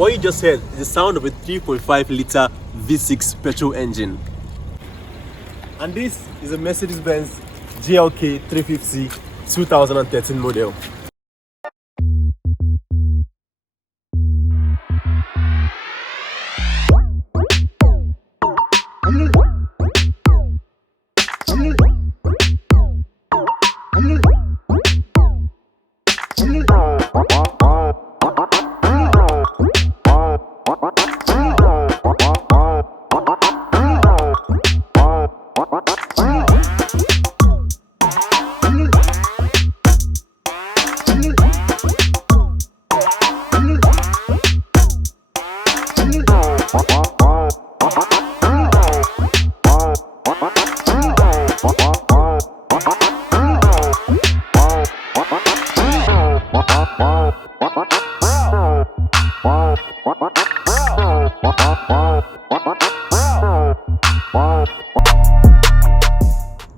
What you just heard is the sound of a 3.5 liter V6 petrol engine. And this is a Mercedes-Benz GLK350 2013 model.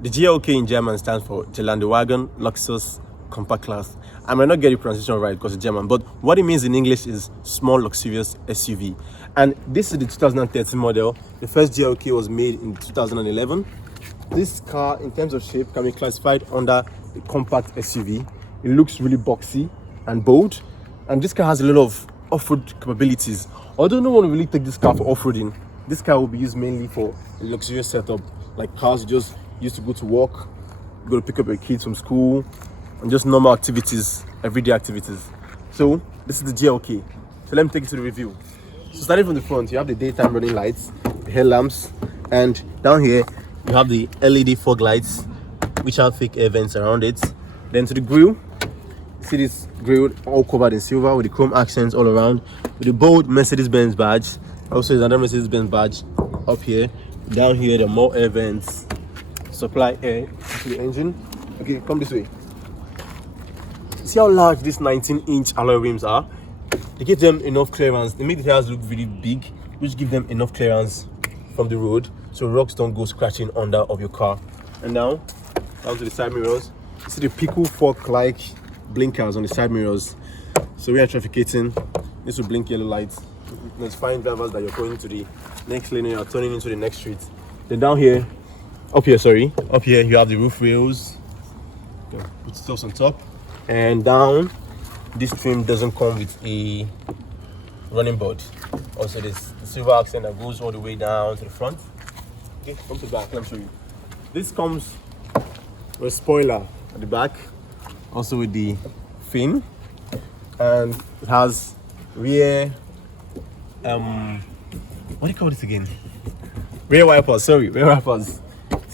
The GLK in German stands for Geländewagen Luxus Compact Class. I might not get the pronunciation right because it's German, but what it means in English is small luxurious SUV. And this is the 2013 model. The first GLK was made in 2011. This car, in terms of shape, can be classified under a compact SUV. It looks really boxy and bold, and this car has a lot of off-road capabilities. Although no one will really take this car for off-roading, this car will be used mainly for a luxurious setup, like cars you just used to go to work, go to pick up your kids from school, and just normal activities, everyday activities. So this is the GLK. So let me take you to the review. So starting from the front, you have the daytime running lights, the headlamps, and down here you have the LED fog lights, which have fake air vents around it. Then to the grille, you see this grille all covered in silver with the chrome accents all around, with the bold Mercedes-Benz badge. Also, there's another Mercedes-Benz badge up here. Down here, there are more air vents, supply air to the engine. Okay, come this way. See how large these 19-inch alloy rims are? They give them enough clearance. They make the tires look really big, which give them enough clearance from the road so rocks don't go scratching under of your car. And now, down to the side mirrors. You see the pickle fork-like blinkers on the side mirrors. So we are trafficating. This will blink yellow lights, notifying drivers that you're going to the next lane and you're turning into the next street. Then down here, up here you have the roof rails. Okay, put stuff on top. And down, this trim doesn't come with a running board. Also, there's the silver accent that goes all the way down to the front. Okay, come to the back, let me show you. This comes with a spoiler at the back, also with the fin, and it has rear what do you call this again? Rear wipers. See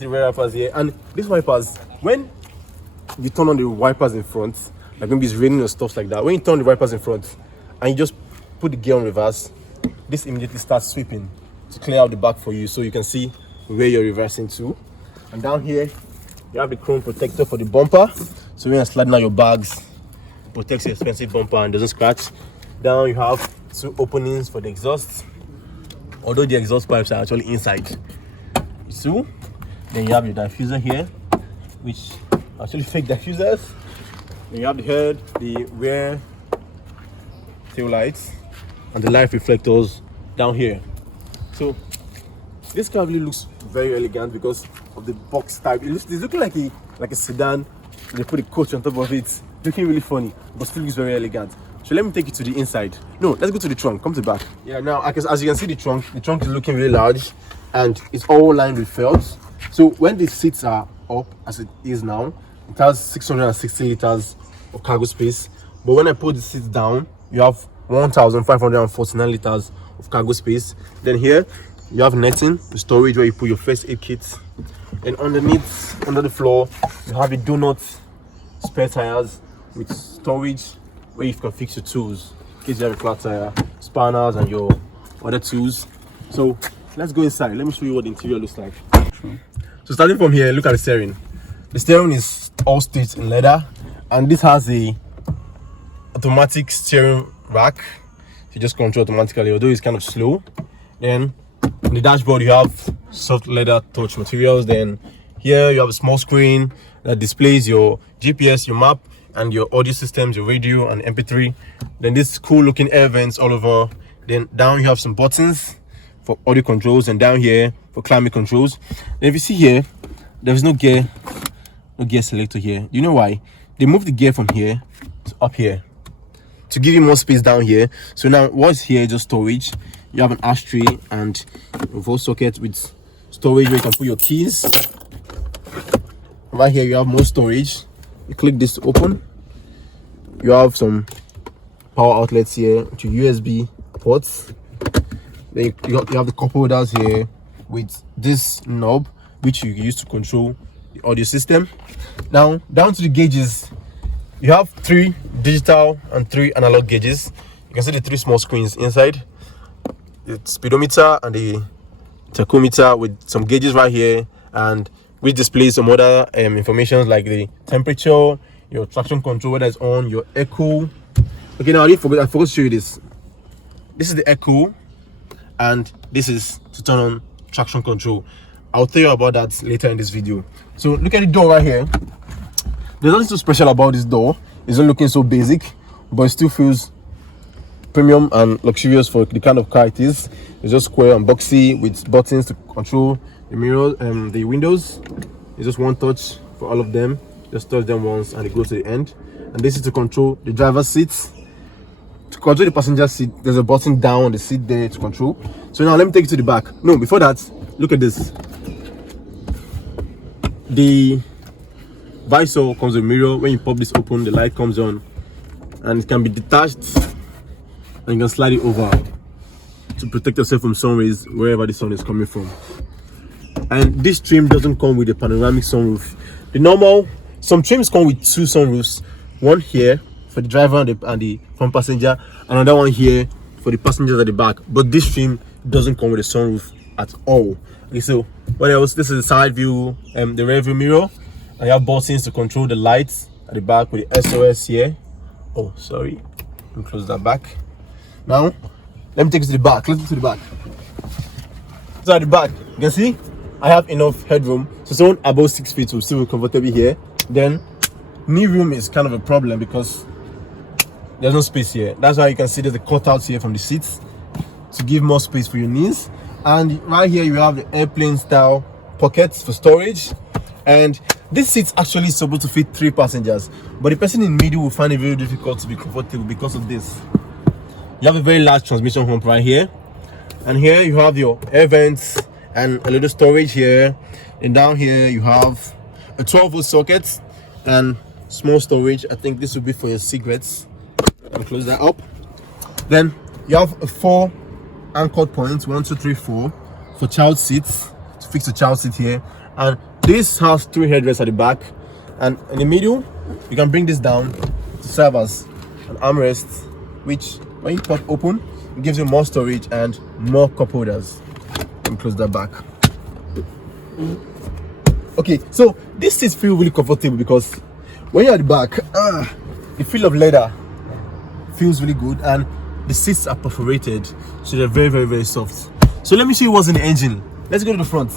rear wipers here. And these wipers, when you turn on the wipers in front, like maybe it's raining or stuff like that, when you turn the wipers in front and you just put the gear on reverse, this immediately starts sweeping to clear out the back for you, so you can see where you're reversing to. And down here you have the chrome protector for the bumper, so when you're sliding out your bags, it protects your expensive bumper and doesn't scratch. Down you have two openings for the exhaust, although the exhaust pipes are actually inside. So then you have your diffuser here, which are actually fake diffusers. Then you have the head, the rear tail lights, and the light reflectors down here. So this car really looks very elegant because of the box type. It's looking like a sedan. They put a coach on top of it, looking really funny, but still looks very elegant. So let me take you to the inside. No, let's go to the trunk. Come to the back. Yeah, now as you can see, the trunk is looking really large, and it's all lined with felt. So when the seats are up, as it is now, it has 660 liters of cargo space. But when I put the seats down, you have 1,549 liters of cargo space. Then here you have netting, the storage where you put your first aid kit. And underneath, under the floor, you have the donut spare tires with storage where you can fix your tools in case you have a flat tire, spanners, and your other tools. So let's go inside. Let me show you what the interior looks like. So starting from here, look at the steering. The steering is all stitched in leather, and this has a automatic steering rack. You just control automatically, although it's kind of slow. Then on the dashboard you have soft leather touch materials. Then here you have a small screen that displays your GPS, your map, and your audio systems, your radio and MP3. Then this cool looking air vents all over Then down you have some buttons for audio controls, and down here for climate controls. Then if you see here, there's no gear selector here. You know why? They moved the gear from here to up here to give you more space down here. So now what's here is just storage. You have an ashtray and a wall socket with storage where you can put your keys. Right here you have more storage. You click this to open. You have some power outlets here to USB ports. Then you have the cup holders here with this knob which you use to control the audio system. Now down to the gauges, you have 3 digital and 3 analog gauges. You can see the 3 small screens inside, the speedometer and the tachometer with some gauges right here, and which displays some other information like the temperature, your traction control, whether it's on, your echo. Okay, now I forgot to show you this. This is the echo, and this is to turn on traction control. I'll tell you about that later in this video. So look at the door right here. There's nothing so special about this door. It's not looking so basic, but it still feels premium and luxurious for the kind of car it is. It's just square and boxy with buttons to control the mirror and the windows. It's just one touch for all of them. Just touch them once and it goes to the end. And this is to control the driver's seat. To control the passenger seat, there's a button down on the seat there to control. So now let me take you to the back. No, before that, look at this. The visor comes with a mirror. When you pop this open, the light comes on, and it can be detached, and you can slide it over to protect yourself from sun rays wherever the sun is coming from. And this trim doesn't come with a panoramic sunroof. The normal, some trims come with 2 sunroofs, one here for the driver and the front passenger, another one here for the passengers at the back. But this trim doesn't come with a sunroof at all. Okay, so what else? This is the side view, the rear view mirror, and you have buttons to control the lights at the back with the SOS here. Oh, sorry, let me close that back. Now let me take you to the back. Let's go to the back. So at the back, you can see I have enough headroom, so someone above 6 feet will still be comfortable here. Then knee room is kind of a problem because there's no space here. That's why you can see there's a cutout here from the seats to give more space for your knees. And right here you have the airplane style pockets for storage. And this seat's actually supposed to fit 3 passengers, but the person in the middle will find it very difficult to be comfortable because of this. You have a very large transmission hump right here, and here you have your air vents and a little storage here. And down here you have a 12-volt socket and small storage. I think this will be for your cigarettes. I'll close that up. Then you have 4 anchored points, 1, 2, 3, 4 for child seats, to fix the child seat here. And this has 3 headrests at the back, and in the middle you can bring this down to serve as an armrest, which when you pop open, it gives you more storage and more cup holders. Let me close that back. Okay, so this seats feel really comfortable because when you're at the back, the feel of leather feels really good, and the seats are perforated, so they're very, very, very soft. So let me show you what's in the engine. Let's go to the front.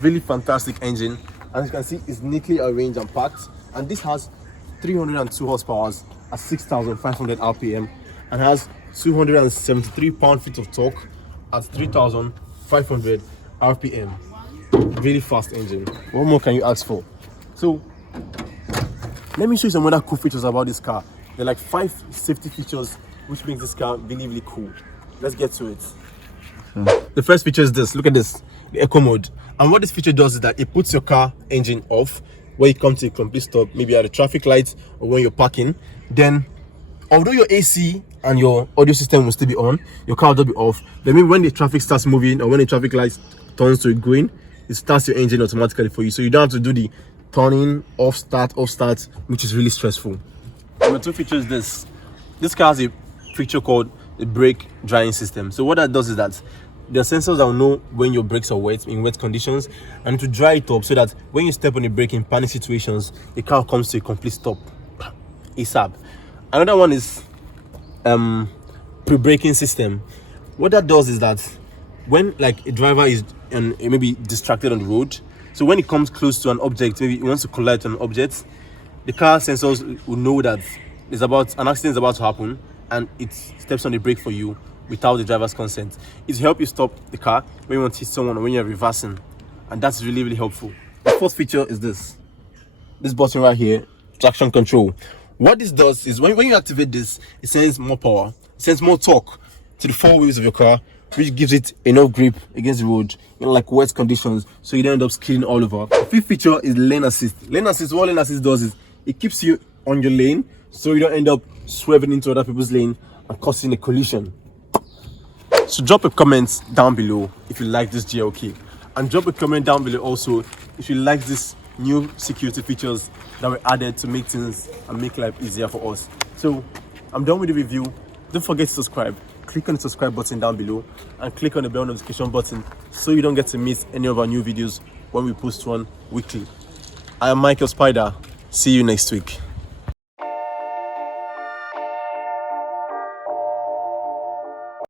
Really fantastic engine. As you can see, it's neatly arranged and packed, and this has 302 horsepower at 6,500 rpm and has 273 pound-feet of torque at 3,500 rpm. Really fast engine. What more can you ask for? So let me show you some other cool features about this car. There are like 5 safety features which makes this car really, really cool. Let's get to it. The first feature is this. Look at this, the eco mode. And what this feature does is that it puts your car engine off when you come to a complete stop, maybe at a traffic light or when you're parking. Then although your AC and your audio system will still be on, your car will be off. That means when the traffic starts moving or when the traffic light turns to green, it starts your engine automatically for you, so you don't have to do the turning off start, which is really stressful. Number 2 feature is this car has a feature called the brake drying system. So what that does is that there are sensors that will know when your brakes are wet in wet conditions, and to dry it up so that when you step on the brake in panic situations, the car comes to a complete stop ASAP. Another one is pre-braking system. What that does is that when like a driver is maybe distracted on the road, so when it comes close to an object, maybe it wants to collide on an object, the car sensors will know that an accident is about to happen, and it steps on the brake for you without the driver's consent. It helps you stop the car when you want to hit someone or when you're reversing, and that's really, really helpful. The fourth feature is this button right here, traction control. What this does is when you activate this, it sends more power, it sends more torque to the four wheels of your car, which gives it enough grip against the road in like wet conditions, so you don't end up skidding all over. The fifth feature is lane assist. Lane assist, what lane assist does is it keeps you on your lane, so you don't end up swerving into other people's lane and causing a collision. So drop a comment down below if you like this GLK, and drop a comment down below also if you like this new security features that were added to make things and make life easier for us. So I'm done with the review. Don't forget to subscribe. Click on the subscribe button down below and click on the bell notification button so you don't get to miss any of our new videos when we post one weekly. I am Michael Spider. See you next week.